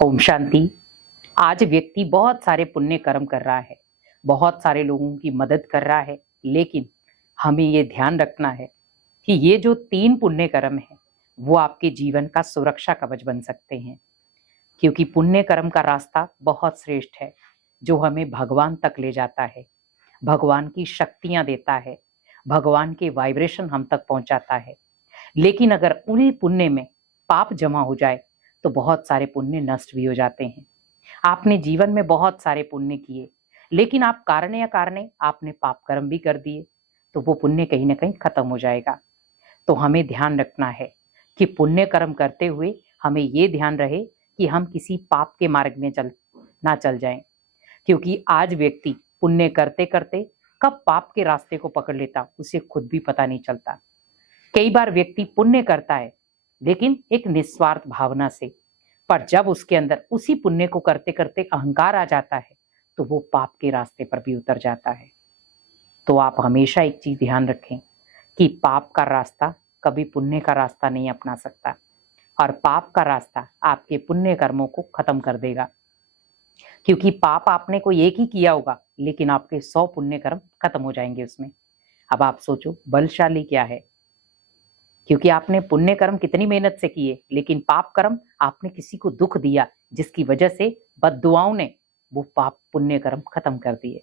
ओम शांति। आज व्यक्ति बहुत सारे पुण्य कर्म कर रहा है, बहुत सारे लोगों की मदद कर रहा है, लेकिन हमें ये ध्यान रखना है कि ये जो 3 पुण्य कर्म हैं, वो आपके जीवन का सुरक्षा कवच बन सकते हैं। क्योंकि पुण्य कर्म का रास्ता बहुत श्रेष्ठ है, जो हमें भगवान तक ले जाता है, भगवान की शक्तियां देता है, भगवान के वाइब्रेशन हम तक पहुंचाता है। लेकिन अगर उन्हीं पुण्य में पाप जमा हो जाए तो बहुत सारे पुण्य नष्ट भी हो जाते हैं। आपने जीवन में बहुत सारे पुण्य किए, लेकिन आप कारण या कारणे आपने पाप कर्म भी कर दिए, तो वो पुण्य कहीं ना कहीं खत्म हो जाएगा। तो हमें ध्यान रखना है कि पुण्य कर्म करते हुए हमें ये ध्यान रहे कि हम किसी पाप के मार्ग में ना चल जाएं। क्योंकि आज व्यक्ति पुण्य करते करते कब पाप के रास्ते को पकड़ लेता उसे खुद भी पता नहीं चलता। कई बार व्यक्ति पुण्य करता है लेकिन एक निस्वार्थ भावना से, पर जब उसके अंदर उसी पुण्य को करते करते अहंकार आ जाता है तो वो पाप के रास्ते पर भी उतर जाता है। तो आप हमेशा एक चीज ध्यान रखें कि पाप का रास्ता कभी पुण्य का रास्ता नहीं अपना सकता, और पाप का रास्ता आपके पुण्य कर्मों को खत्म कर देगा। क्योंकि पाप आपने कोई एक ही किया होगा, लेकिन आपके 100 पुण्य कर्म खत्म हो जाएंगे उसमें। अब आप सोचो बलशाली क्या है, क्योंकि आपने पुण्य कर्म कितनी मेहनत से किए, लेकिन पाप कर्म आपने किसी को दुख दिया, जिसकी वजह से बद्दुआओं ने वो पाप पुण्य कर्म खत्म कर दिए।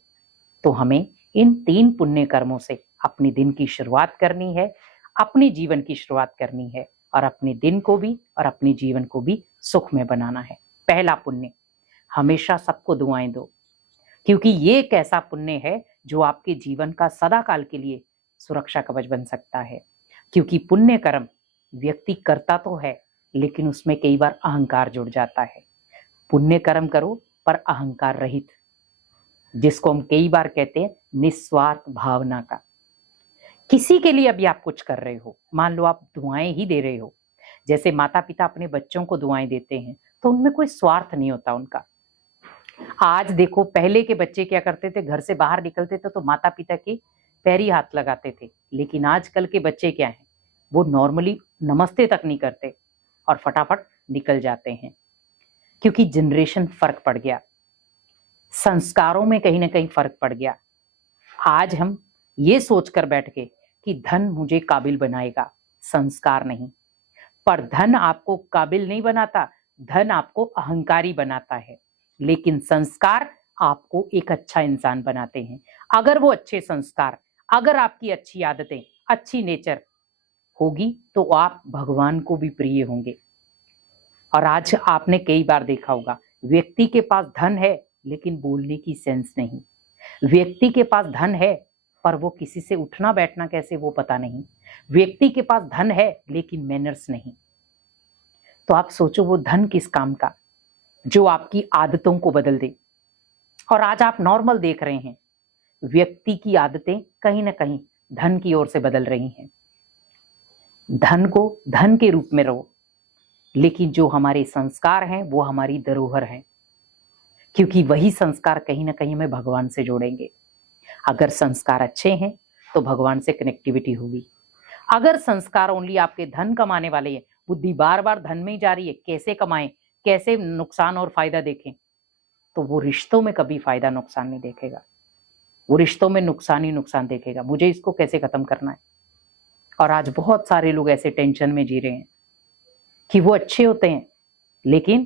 तो हमें इन 3 पुण्य कर्मों से अपनी दिन की शुरुआत करनी है, अपनी जीवन की शुरुआत करनी है, और अपने दिन को भी और अपने जीवन को भी सुख में बनाना है। पहला पुण्य, हमेशा सबको दुआएं दो, क्योंकि ये एक ऐसा पुण्य है जो आपके जीवन का सदा काल के लिए सुरक्षा कवच बन सकता है। क्योंकि पुण्य कर्म व्यक्ति करता तो है, लेकिन उसमें कई बार अहंकार जुड़ जाता है। पुण्य कर्म करो पर अहंकार रहित, जिसको हम कई बार कहते हैं निस्वार्थ भावना का। किसी के लिए अभी आप कुछ कर रहे हो, मान लो आप दुआएं ही दे रहे हो, जैसे माता पिता अपने बच्चों को दुआएं देते हैं, तो उनमें कोई स्वार्थ नहीं होता उनका। आज देखो, पहले के बच्चे क्या करते थे, घर से बाहर निकलते थे तो माता पिता के पैरी हाथ लगाते थे, लेकिन आजकल के बच्चे क्या हैं, वो नॉर्मली नमस्ते तक नहीं करते और फटाफट निकल जाते हैं। क्योंकि जनरेशन फर्क पड़ गया, संस्कारों में कहीं ना कहीं फर्क पड़ गया। आज हम ये सोचकर बैठ के कि धन मुझे काबिल बनाएगा, संस्कार नहीं। पर धन आपको काबिल नहीं बनाता, धन आपको अहंकारी बनाता है, लेकिन संस्कार आपको एक अच्छा इंसान बनाते हैं। अगर वो अच्छे संस्कार, अगर आपकी अच्छी आदतें, अच्छी नेचर होगी, तो आप भगवान को भी प्रिय होंगे। और आज आपने कई बार देखा होगा, व्यक्ति के पास धन है लेकिन बोलने की सेंस नहीं, व्यक्ति के पास धन है पर वो किसी से उठना बैठना कैसे वो पता नहीं, व्यक्ति के पास धन है लेकिन मैनर्स नहीं। तो आप सोचो वो धन किस काम का, जो आपकी आदतों को बदल दे। और आज आप नॉर्मल देख रहे हैं, व्यक्ति की आदतें कहीं ना कहीं धन की ओर से बदल रही हैं। धन को धन के रूप में रहो, लेकिन जो हमारे संस्कार हैं वो हमारी धरोहर हैं, क्योंकि वही संस्कार कहीं ना कहीं हमें भगवान से जोड़ेंगे। अगर संस्कार अच्छे हैं तो भगवान से कनेक्टिविटी होगी। अगर संस्कार ओनली आपके धन कमाने वाले हैं, बुद्धि बार बार धन में ही जा रही है, कैसे कमाएं, कैसे नुकसान और फायदा देखें, तो वो रिश्तों में कभी फायदा नुकसान नहीं देखेगा, वो रिश्तों में नुकसान ही नुकसान देखेगा, मुझे इसको कैसे खत्म करना है। और आज बहुत सारे लोग ऐसे टेंशन में जी रहे हैं कि वो अच्छे होते हैं, लेकिन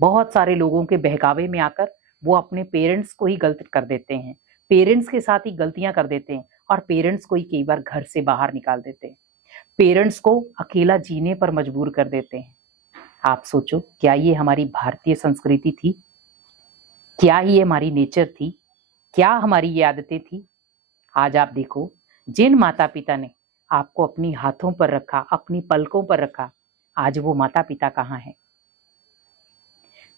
बहुत सारे लोगों के बहकावे में आकर वो अपने पेरेंट्स को ही गलत कर देते हैं, पेरेंट्स के साथ ही गलतियां कर देते हैं, और पेरेंट्स को ही कई बार घर से बाहर निकाल देते हैं, पेरेंट्स को अकेला जीने पर मजबूर कर देते हैं। आप सोचो, क्या ये हमारी भारतीय संस्कृति थी? क्या ये हमारी नेचर थी? क्या हमारी ये आदतें थी? आज आप देखो, जिन माता पिता ने आपको अपनी हाथों पर रखा, अपनी पलकों पर रखा, आज वो माता पिता कहाँ हैं?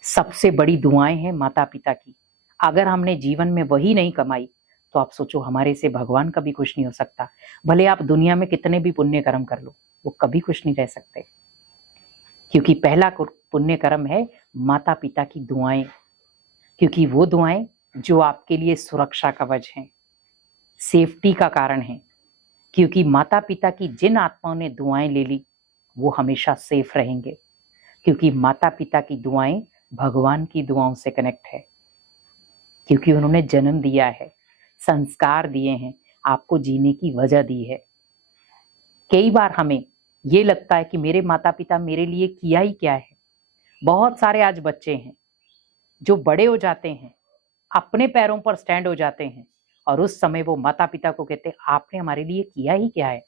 सबसे बड़ी दुआएं हैं माता पिता की। अगर हमने जीवन में वही नहीं कमाई, तो आप सोचो हमारे से भगवान कभी खुश नहीं हो सकता। भले आप दुनिया में कितने भी पुण्य कर्म कर लो, वो कभी खुश नहीं रह सकते। क्योंकि पहला पुण्य कर्म है माता पिता की दुआएं, क्योंकि वो दुआएं जो आपके लिए सुरक्षा कवच हैं, सेफ्टी का कारण है। क्योंकि माता पिता की जिन आत्माओं ने दुआएं ले ली, वो हमेशा सेफ रहेंगे, क्योंकि माता पिता की दुआएं भगवान की दुआओं से कनेक्ट है, क्योंकि उन्होंने जन्म दिया है, संस्कार दिए हैं, आपको जीने की वजह दी है। कई बार हमें ये लगता है कि मेरे माता पिता मेरे लिए किया ही क्या है। बहुत सारे आज बच्चे हैं जो बड़े हो जाते हैं, अपने पैरों पर स्टैंड हो जाते हैं, और उस समय वो माता पिता को कहते हैं आपने हमारे लिए किया ही क्या है।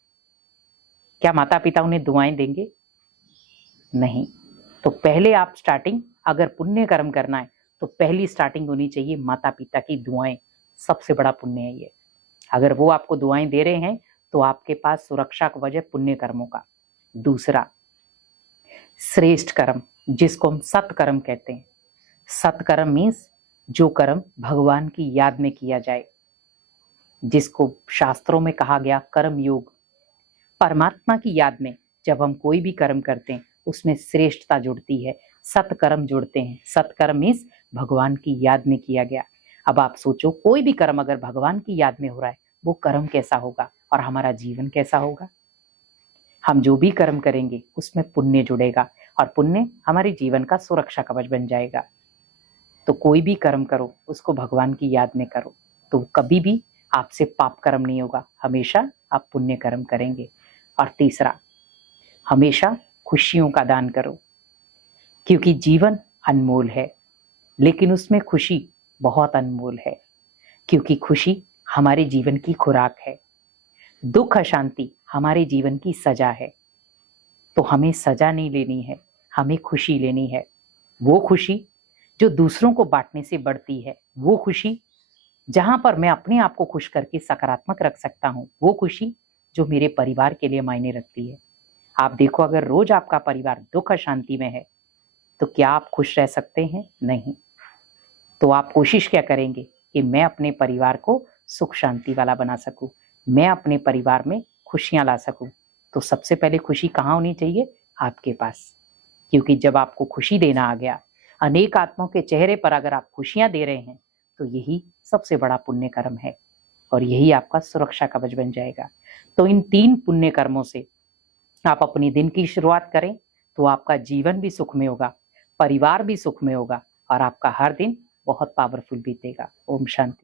क्या माता पिता उन्हें दुआएं देंगे? नहीं। तो पहले आप स्टार्टिंग, अगर पुण्य कर्म करना है तो पहली स्टार्टिंग होनी चाहिए माता पिता की दुआएं। सबसे बड़ा पुण्य है ये। अगर वो आपको दुआएं दे रहे हैं तो आपके पास सुरक्षा का वजह पुण्य कर्मों का। दूसरा, श्रेष्ठ कर्म, जिसको हम सत्कर्म कहते हैं। सत्कर्म मीन्स जो कर्म भगवान की याद में किया जाए, जिसको शास्त्रों में कहा गया कर्म योग। परमात्मा की याद में जब हम कोई भी कर्म करते हैं उसमें श्रेष्ठता जुड़ती है, सत्कर्म जुड़ते हैं। सत्कर्म मीन्स भगवान की याद में किया गया। अब आप सोचो, कोई भी कर्म अगर भगवान की याद में हो रहा है वो कर्म कैसा होगा और हमारा जीवन कैसा होगा। हम जो भी कर्म करेंगे उसमें पुण्य जुड़ेगा और पुण्य हमारे जीवन का सुरक्षा कवच बन जाएगा। तो कोई भी कर्म करो उसको भगवान की याद में करो, तो कभी भी आपसे पाप कर्म नहीं होगा, हमेशा आप पुण्य कर्म करेंगे। और तीसरा, हमेशा खुशियों का दान करो, क्योंकि जीवन अनमोल है लेकिन उसमें खुशी बहुत अनमोल है, क्योंकि खुशी हमारे जीवन की खुराक है। दुख अशांति हमारे जीवन की सजा है। तो हमें सजा नहीं लेनी है, हमें खुशी लेनी है। वो खुशी जो दूसरों को बांटने से बढ़ती है, वो खुशी जहां पर मैं अपने आप को खुश करके सकारात्मक रख सकता हूं, वो खुशी जो मेरे परिवार के लिए मायने रखती है। आप देखो, अगर रोज आपका परिवार दुख अशांति में है तो क्या आप खुश रह सकते हैं? नहीं। तो आप कोशिश क्या करेंगे कि मैं अपने परिवार को सुख शांति वाला बना सकूं, मैं अपने परिवार में खुशियां ला सकूं। तो सबसे पहले खुशी कहाँ होनी चाहिए? आपके पास। क्योंकि जब आपको खुशी देना आ गया, अनेक आत्माओं के चेहरे पर अगर आप खुशियां दे रहे हैं तो यही सबसे बड़ा पुण्य कर्म है और यही आपका सुरक्षा कवच बन जाएगा। तो इन 3 पुण्य कर्मों से आप अपने दिन की शुरुआत करें तो आपका जीवन भी सुख में होगा, परिवार भी सुख में होगा और आपका हर दिन बहुत पावरफुल बीतेगा। ओम शांति।